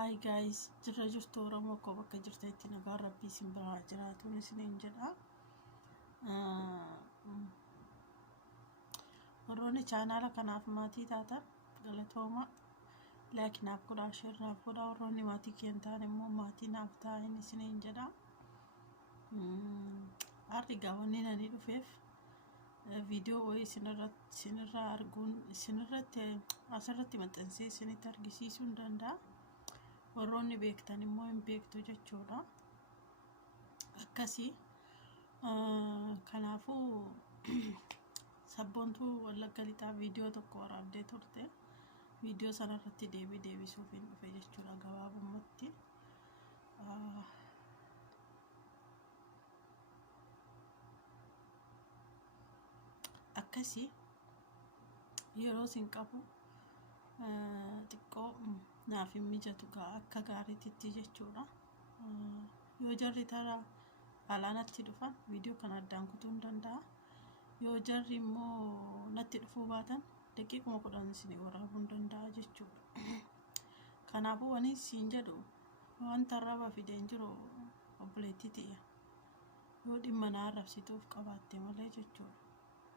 Hi guys, jirra jirtu Oromoo koo bakka jirtetti nagaa Rabbii isin biraa jiraatu isiniin jedha. Warroonni chaanaala kanaaf maatii taatan galatooma like naaf godhaa, share naaf godhaa. Warroonni maatii keen ta'an immoo maatii naaf ta'an isiniin jedha. Har'i gaawwanni nani dhufeef viidiyoo wayii isinirraa arguun asirratti maxxansee isinitti argisiisuu hin danda'a. Warroonni beektan immoo hin beektu jechuudha. Akkasii kanaafuu sabboontuu Wallagga Lixaa viidiyoo tokko waraabdee turte. Viidiyoo sanarratti deebisuuf hin dhufe jechuudha gabaabumatti. Akkasii yeroo isin qabu xiqqoo naaf hin mijatu akka gaariitti jechuudha. Yoo jarri taraa alaanatti dhufan viidiyoo kana addaan kutuu hin danda'a. Yoo jarri immoo natti dhufuu baatan daqiiquma 10 isin waraabuu hin danda'a jechuudha. Kanaafuu waan isin jedhu wanta raba fideen jiru obboleettii ti'a. Yoo dhimma na arrabsituuf qabaatte malee jechuudha.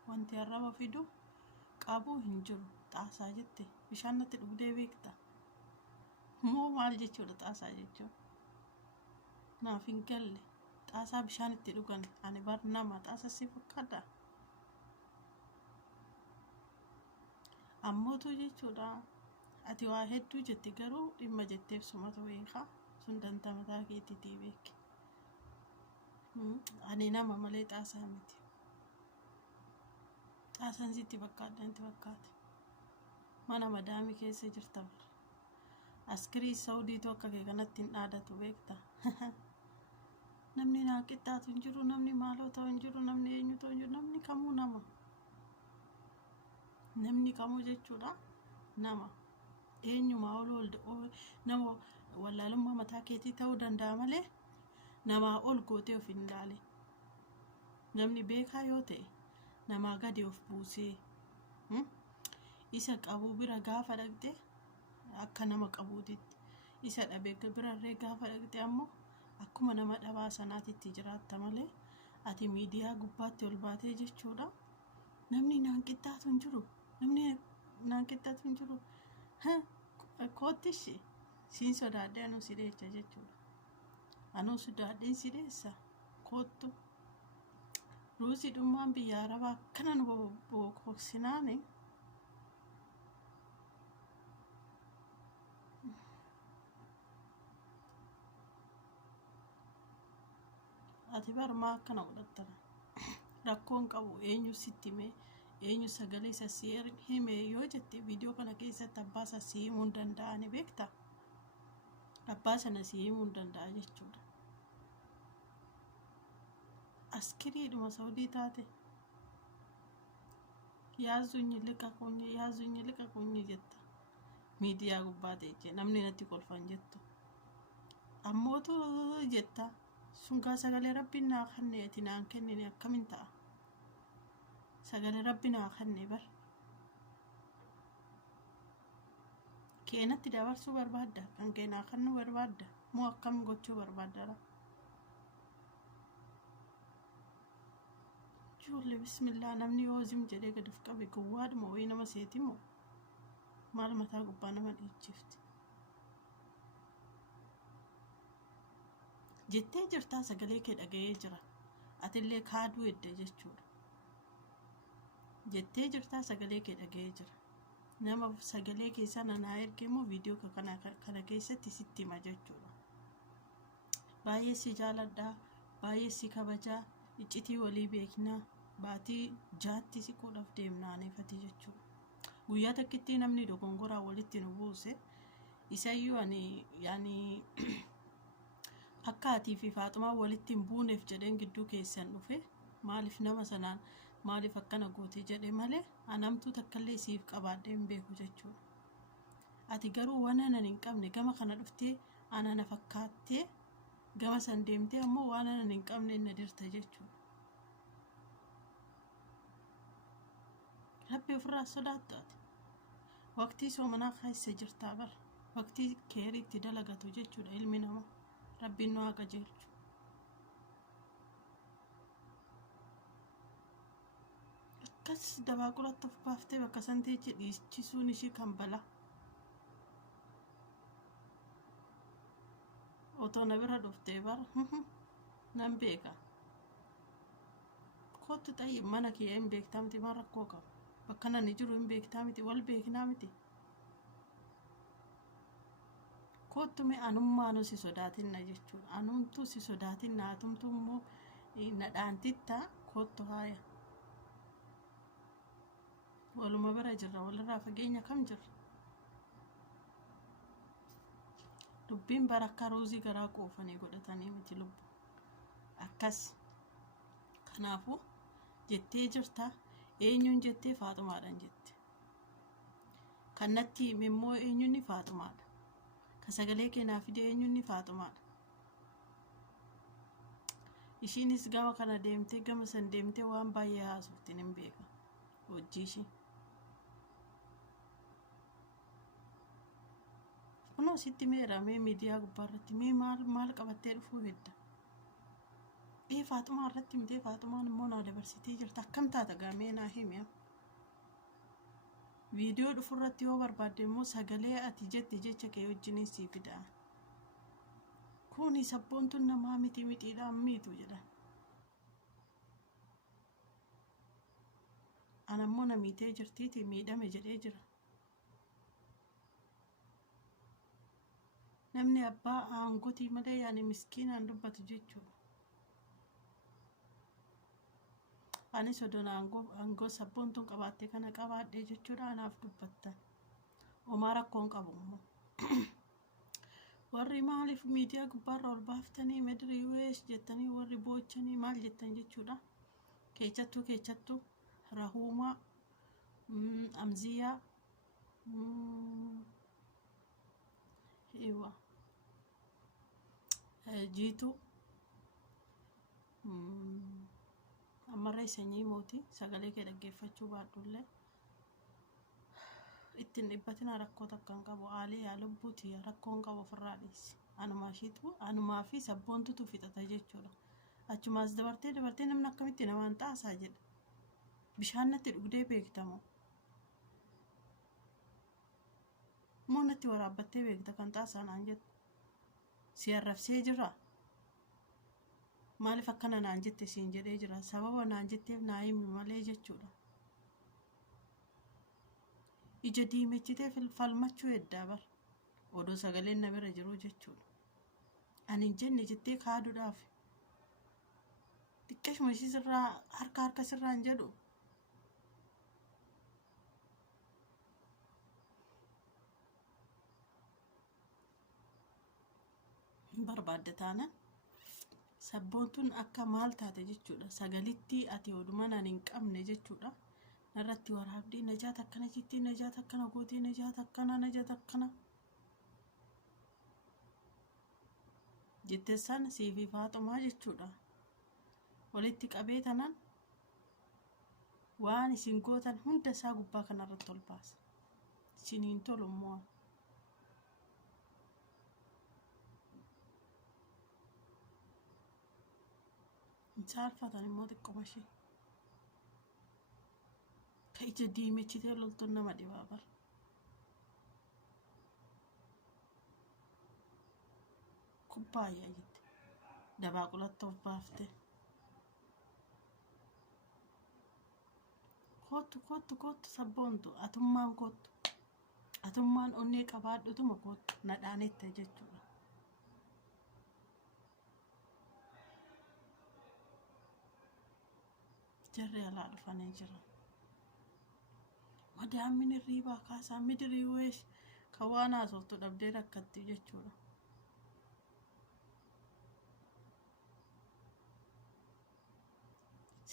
Wanti raba fidu qabu hin jiru. Xaasaa jette bishaan natti dhugdee beekta moo maal jechuudha? Xaasaa jechuun naaf hin galle. Xaasaa bishaan itti dhugan ani bar nama xaasaa si fakkaata ammootu jechuudha. Ati waa hedduu jette garuu dhimma jetteef sumatu beeka sun dantamataa keetiitii beeki. Ani nama malee xaasaa miti. Xaasaan sitti fakkaata inti fakkaate. Mana madaamii keessa jirta bara. Askirii Saawudiitu akka kee kanatti hin dhaadatu beekta. Namni naa qixxaatu hin jiru, namni maaloo ta'u hin jiru, namni eenyu ta'u hin jiru, namni kamuu nama. Namni kamuu jechuudha nama. Eenyumaa ol nama wallaalummaa mataa keetii ta'uu danda'a malee namaa ol gootee of hin ilaali. Namni beekaa yoo ta'e namaa gadi of buusee isa qabu bira gaafa dhaqxe akka nama qabuutitti, isa dhabe birarree gaafa dhaqxe ammoo akkuma nama dhabaa sanaatitti jiraatta malee ati miidiyaa gubbaatti ol baatee jechuudha. Namni naan qixxaatu hin jiru, namni naan qixxaatu hin jiru. Koottishi siin sodaadhee anuu si dheecha jechuudha. Anuu sodaadheen si dheessa koottu. Ruusii dhummaan biyya Arabaa akkanan bokoksinaani. Ati barmaa akkana godhattana. Rakkoon qabu eenyu sitti hime, eenyu sagalee isa si hime yoo jette viidiyoo kana keessatti abbaa isa si himuu hin danda'a ni beekta. Abbaa sana si himuu hin danda'a jechuudha. Askiriidhuma Saawudii taate yaazunyi liqa kunyi jetta. Miidiyaa gubbaate jette namni natti kolfan jettu. Ammootu jetta. Sungaa sagalee Rabbiin naa kenne ati naan kennine akkamiin ta'a? Sagalee Rabbi naa kenne bar. Keenatti dabarsuu barbaadda, kan kee naa kennu barbaadda moo akkam gochuu barbaadda? Ijoollee bismillah namni yoo zim jedhee gad of qabe gowwaadhuma wayii nama seeti moo maal mataa gubbaa nama dhiichifti? Jettee jirtaa sagalee kee dhaga'ee jira. Atillee kaaduu edde jechuudha. Jettee jirtaa sagalee kee dhaga'ee jira. Nama sagalee keessa nanaa erge immoo viidiyoo kana keessatti sitti hima jechuudha. Baay'ee si jaaladhaa, baay'ee si kabajaa, iccitii walii beeknaa, baatii jaatti si qoodhaaf deemnaaneefati jechuudha. Guyyaa takkitti namni dogongoraa walitti nu buuse isayyuu ani akka atii fi Faaxumaa walitti hin buuneef jedheen gidduu keessan dhufe maaliif nama sanaan maaliif akkana goote jedhe malee anamtuu takkallee siif qabaadhee hin beeku jechuudha. Ati garuu waan anan hin qabne gama kana dhuftee ana na fakkaattee gama san deemtee ammoo waan anan hin qabne na dirta jechuudha. Rabbi ofirraa sodaattu ati. Waqtii soomanaa keessa jirtaa bara. waqtii keeriitti dalagatu jechuudha ilmi namaa. Rabbiin nu haa qajeelchu. Akkas dabaaqulatti of baaftee bakka santeechi dhiichisuun ishii kan balaa. Otoo na bira dhuftee bara nan beeka. Kootu xayyi mana kee hin beektaa miti, maal rakkoo qaba? Bakka nani jiru hin beektaa miti, wal beeknaa miti. Kootu mee anummaanu si sodaatinna jechuudha. Anumtuu si sodaatinna, atumtuu immoo nadhaantitta kootu haaya. Waluma bira jirra, walirraa fageenya kam jirra? Dubbiin bara akka ruuzii garaa qoofanii godhatanii miti lubbu. Akkas. Kanaafuu jettee jirta, eenyuun jettee Faaxumaadhaan jette. Kan natti hime immoo eenyuun Faaxumaadha. Ka sagalee keenyaa fide eenyuun Faaxumaadha. Ishiinis gama kana deemtee gama san deemtee waan baay'ee haasoftiin hin beeka. Hojii ishii. Kunoo sitti meeramee miidiyaa gubbaarratti mee maal qabattee dhufuu hedda. Faaxumaa irratti mitee Faaxumaan immoo naa dabarsitee jirta. Akkam taata gaamee naa himi. Viidiyoo dhufurratti yoo barbaadde immoo sagalee ati jette jecha kee wajjin sii fida. Kuni sabboontuun namaa miti mitiidhaan miitu jedha. Ana immoo na miitee jirtiiti miidhame jedhee jira. Namni abbaa aangotii malee yaani miskiinaan dubbatu jechuudha. Ani sodoon aangoo sabboontuun qabaattee kana qabaadhee jechuudha anaaf dubbattan. Homaa rakkoon qabu immoo. Warri maaliif miidiyaa gubbaarra ol baaftanii Medirii US jettanii warri boochanii maal jettan jechuudha. Keechattuu Rahuumaa Amziyaa jiituu ammarree sanyii mootii sagalee kee dhaggeeffachuu baadhullee ittiin dhibbatina rakkoo takka hin qabu. Aalee yaa lubbuuti rakkoon qabu ofirraa dhiisi. Anumaa fi sabboontutu fixata jechuudha. Achumaas dabartee namni akkamitti namaan xaasaa jedha. Bishaan natti dhugdee beektamoo? Moo natti waraabbattee beekta kan xaasaa naan jettu? Si arrabsee jira? Maaliif akkana naan jette siin jedhee jira? Sababa naan jetteef naa himi malee jechuudha. Ija diimechitee falmachuu heddaa bara. Odoo sagaleen na bira jiru jechuudha. Ani hin jenne jettee kaaduudhaaf. Xiqqeeshuma ishii sirraa harka sirraa hin jedhu. Barbaadde taanaan sabboontuun akka maal taate jechuudha. Sagalittii ati odumaan hin qabne jechuudha. Narratti waraabdee najaata akkana jettee najaata akkana gootee najaata akkana jetteessaan siifi Faaxumaa jechuudha. Walitti qabee tanaan waan isin gootan hunda isaa gubbaa kanarratti ol baasa. Isiniin tolu immoo saalfatan immoo xiqqoma ishee. Ka ija diimechitee loltuun nama dhibaa bara. Kubbaayyaa jette. Dabaaqulatti of baafte. Kootu sabboontu atummaan kootu. Atummaan onnee qabaadhutuma kootu nadhaanette jechuudha. Jarri alaa dhufanii jira. Madaammin hirriibaa kaasaa Medirii US kan waan haasoftu dhabdee rakkatti jechuudha.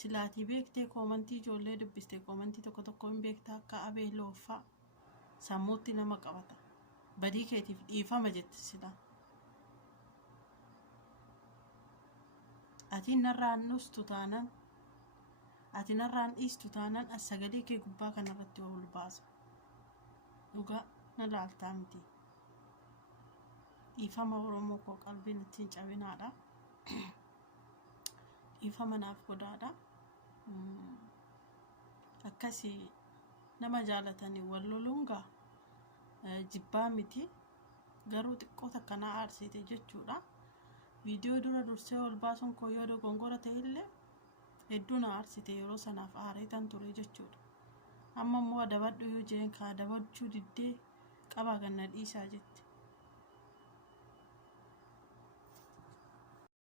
Silaatii beektee koomantii ijoollee dubbistee koomantii tokko hin beektaa akka abeelooffaa sammuutti nama qabata. Badii keetiif dhiifama jette silaa. Ati narraan dhustu taanaan ati narraan dhiistu taanaan as sagalee kee gubbaa kanarratti ol baasa. Dhugaa na laaltaa miti. dhiifama Oromoo koo qalbiin ittiin cabinaadha. Dhiifama naaf godhaadha. Akkasii nama jaalatanii wal loluungaa jibbaa miti garuu xiqqoo takka na aarsite jechuudha. Viidiyoo dura dursee ol baasuun koo yoo dogongora ta'ellee hedduu na aarsite yeroo sanaaf aareetan ture jechuudha. Amma immoo adabadhu yoo jeen kaa adabachuu diddee qabaa ganna dhiisaa jette.